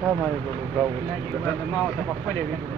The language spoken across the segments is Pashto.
تا باندې راوځي ما ورته په خپلې ویډیو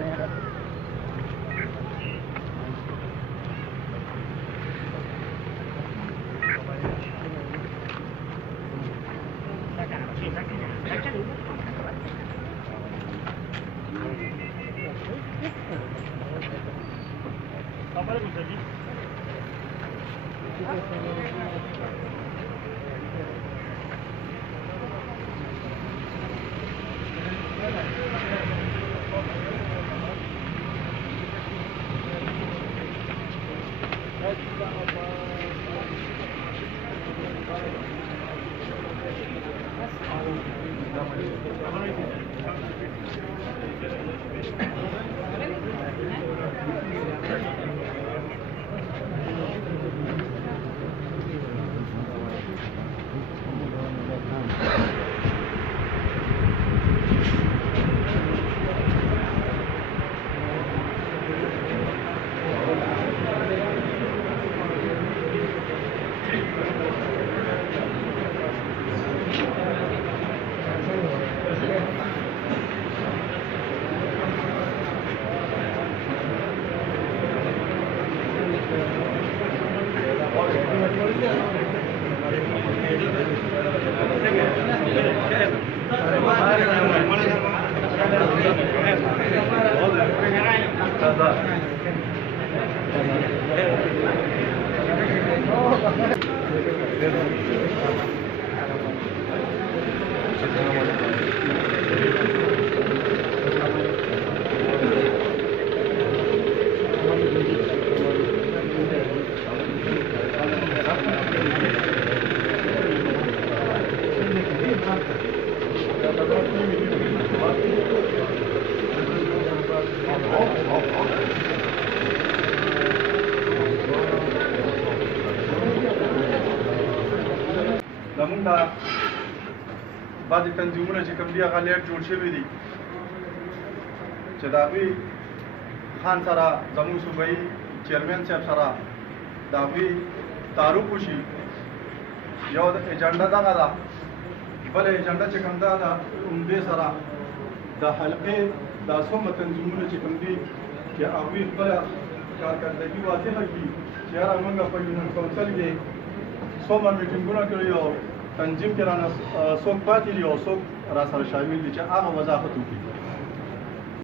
زمونږ دا بعضې تنظیمونه چې کوم دي هغه لیټ جوړ شوي دي چې د هغوی خان سره زمونږ صوبایي چیرمین صاحب سره د هغوی تعارف وشي. یو ایجنډه دغه ده، بله ایجنډه چې کوم ده د عمدې سره د حلقې دا څومره تنظیمونه چې کوم دي چې هغوی خپله کارکردګي واضحه کړي چې یاره موږ په یونین کونسل کې څومره میټینګونه کړي او تنظیم کې رانه څوک پاتې دي او څوک را سره شامل دي چې هغه وضاحت وکړي.